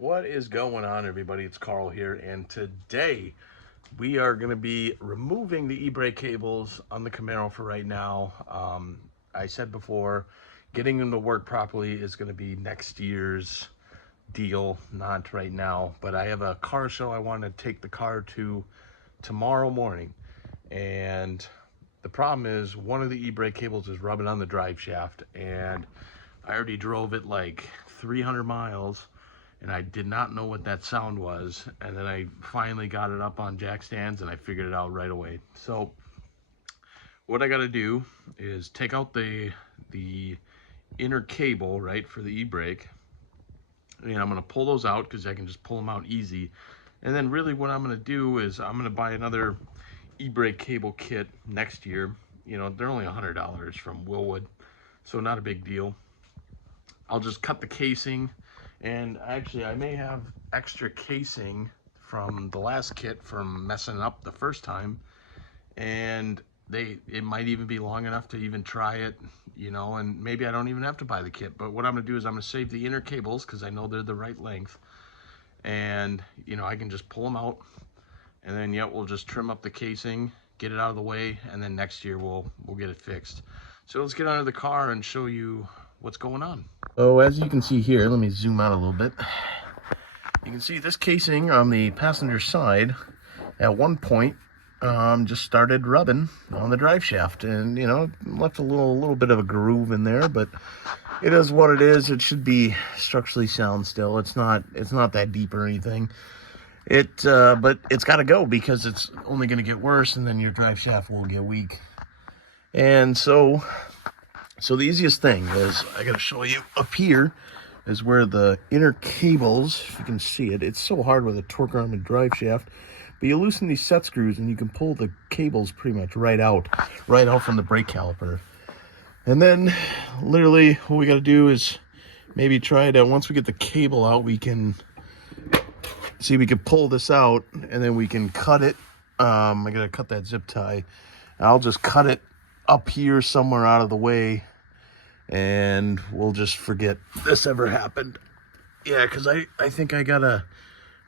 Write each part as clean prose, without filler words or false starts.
What is going on, everybody? It's Carl here, and today we are going to be removing the e-brake cables on the Camaro for right now. I said before, getting them to work properly is going to be next year's deal, not right now. But I have a car show I want to take the car to tomorrow morning, and the problem is one of the e-brake cables is rubbing on the drive shaft, and I already drove it like 300 miles and I did not know what that sound was. And then I finally got it up on jack stands and I figured it out right away. So what I got to do is take out the inner cable, right, for the e-brake. And I'm going to pull those out because I can just pull them out easy. And then really what I'm going to do is I'm going to buy another e-brake cable kit next year. You know, they're only $100 from Willwood, so not a big deal. I'll just cut the casing, and actually I may have extra casing from the last kit from messing up the first time, and it might even be long enough to even try it, you know, and maybe I don't even have to buy the kit. But what I'm gonna do is I'm gonna save the inner cables because I know they're the right length, and you know, I can just pull them out, and then we'll just trim up the casing, get it out of the way, and then next year we'll get it fixed. So let's get out of the car and show you what's going on. So as you can see here, let me zoom out a little bit. You can see this casing on the passenger side at one point just started rubbing on the drive shaft, and you know, left a little bit of a groove in there, but it is what it is. It should be structurally sound still. It's not that deep or anything. But it's got to go because it's only going to get worse, and then your drive shaft will get weak. And so the easiest thing is, I got to show you up here is where the inner cables, if you can see it, it's so hard with a torque arm and drive shaft, but you loosen these set screws and you can pull the cables pretty much right out from the brake caliper. And then literally what we got to do is maybe try to, once we get the cable out, we can see, we can pull this out and then we can cut it. I got to cut that zip tie. I'll just cut it up here somewhere out of the way, and we'll just forget this ever happened. Yeah, because I think I gotta,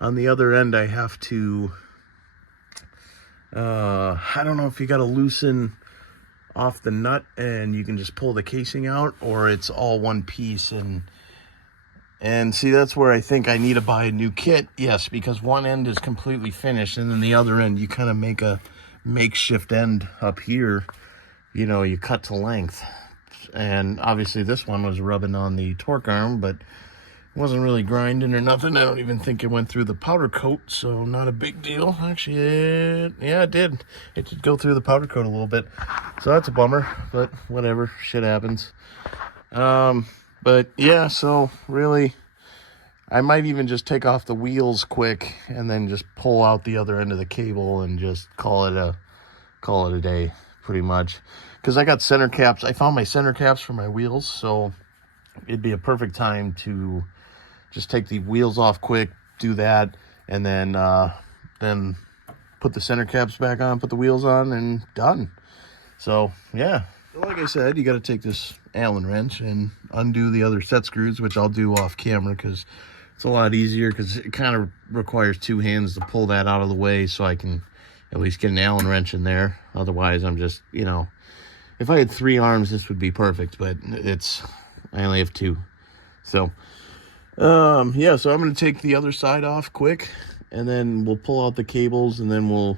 on the other end, I have to, I don't know if you gotta loosen off the nut and you can just pull the casing out, or it's all one piece. And see, that's where I think I need to buy a new kit. Yes, because one end is completely finished, and then the other end, you kind of make a makeshift end up here. You know, you cut to length. And obviously this one was rubbing on the torque arm, but it wasn't really grinding or nothing. I don't even think it went through the powder coat, so not a big deal. Actually, it did. It did go through the powder coat a little bit. So that's a bummer, but whatever, shit happens. But yeah, so really, I might even just take off the wheels quick and then just pull out the other end of the cable and just call it a day, pretty much. Because I got center caps. I found my center caps for my wheels, so it'd be a perfect time to just take the wheels off quick, do that, and then put the center caps back on, put the wheels on, and done. So yeah, like I said, you got to take this Allen wrench and undo the other set screws, which I'll do off camera because it's a lot easier, because it kind of requires two hands to pull that out of the way so I can at least get an Allen wrench in there. Otherwise, I'm just, you know, if I had 3 arms, this would be perfect, but I only have 2. So, yeah, so I'm going to take the other side off quick, and then we'll pull out the cables, and then we'll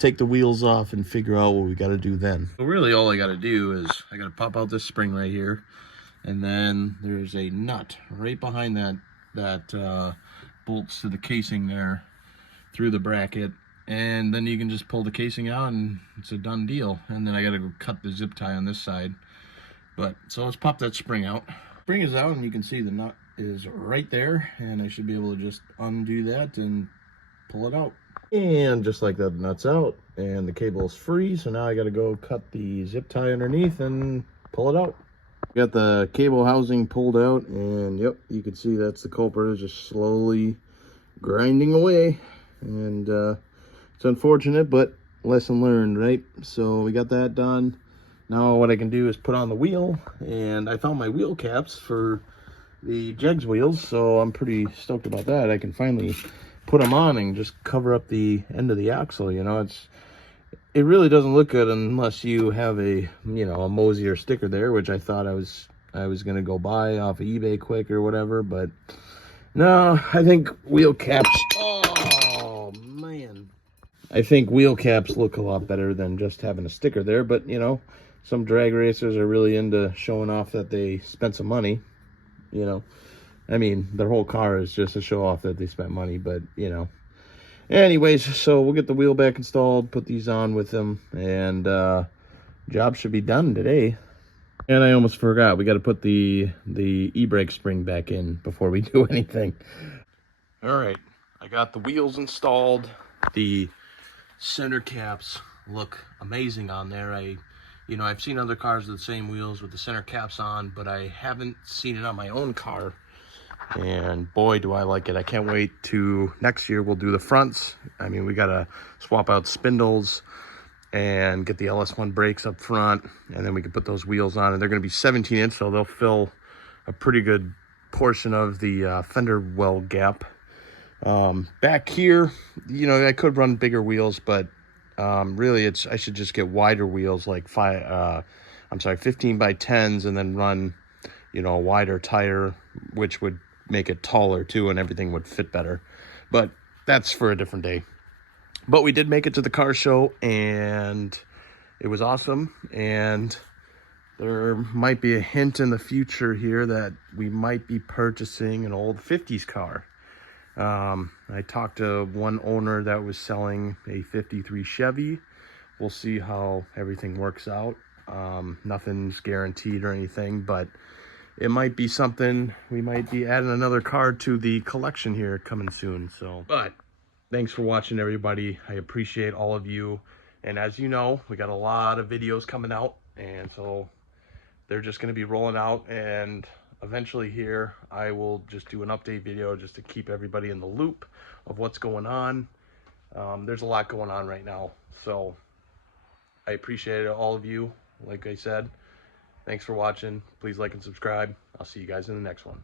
take the wheels off and figure out what we got to do then. So really all I got to do is I got to pop out this spring right here, and then there's a nut right behind that bolts to the casing there through the bracket. And then you can just pull the casing out and it's a done deal. And then I gotta go cut the zip tie on this side. But so let's pop that spring out. Spring is out, and you can see the nut is right there, and I should be able to just undo that and pull it out. And just like that, the nut's out and the cable is free. So now I gotta go cut the zip tie underneath and pull it out. Got the cable housing pulled out, and yep, you can see that's the culprit. Is just slowly grinding away. And it's unfortunate, but lesson learned, right? So we got that done. Now what I can do is put on the wheel, and I found my wheel caps for the Jegs wheels, so I'm pretty stoked about that. I can finally put them on and just cover up the end of the axle. You know, it really doesn't look good unless you have a, you know, a Mosier sticker there, which I thought I was gonna go buy off of eBay quick or whatever, but no, I think wheel caps. Oh man, I think wheel caps look a lot better than just having a sticker there. But you know, some drag racers are really into showing off that they spent some money. You know, I mean, their whole car is just to show off that they spent money, but you know. Anyways, so we'll get the wheel back installed, put these on with them, and job should be done today. And I almost forgot, we got to put the e-brake spring back in before we do anything. All right, I got the wheels installed. The center caps look amazing on there. I've seen other cars with the same wheels with the center caps on, but I haven't seen it on my own car. And boy, do I like it. I can't wait to next year we'll do the fronts. I mean, we got to swap out spindles and get the LS1 brakes up front, and then we can put those wheels on, and they're going to be 17-inch, so they'll fill a pretty good portion of the fender well gap. Back here, you know, I could run bigger wheels, but really I should just get wider wheels, like 15 by 10s, and then run, you know, a wider tire, which would make it taller too, and everything would fit better. But that's for a different day. But we did make it to the car show, and it was awesome. And there might be a hint in the future here that we might be purchasing an old 50s car. I talked to one owner that was selling a 53 Chevy. We'll see how everything works out. Nothing's guaranteed or anything, but it might be something. We might be adding another car to the collection here coming soon. So, but thanks for watching, everybody. I appreciate all of you. And as you know, we got a lot of videos coming out, and so they're just going to be rolling out, and eventually here I will just do an update video just to keep everybody in the loop of what's going on. There's a lot going on right now, so I appreciate all of you. Like I said, thanks for watching. Please like and subscribe. I'll see you guys in the next one.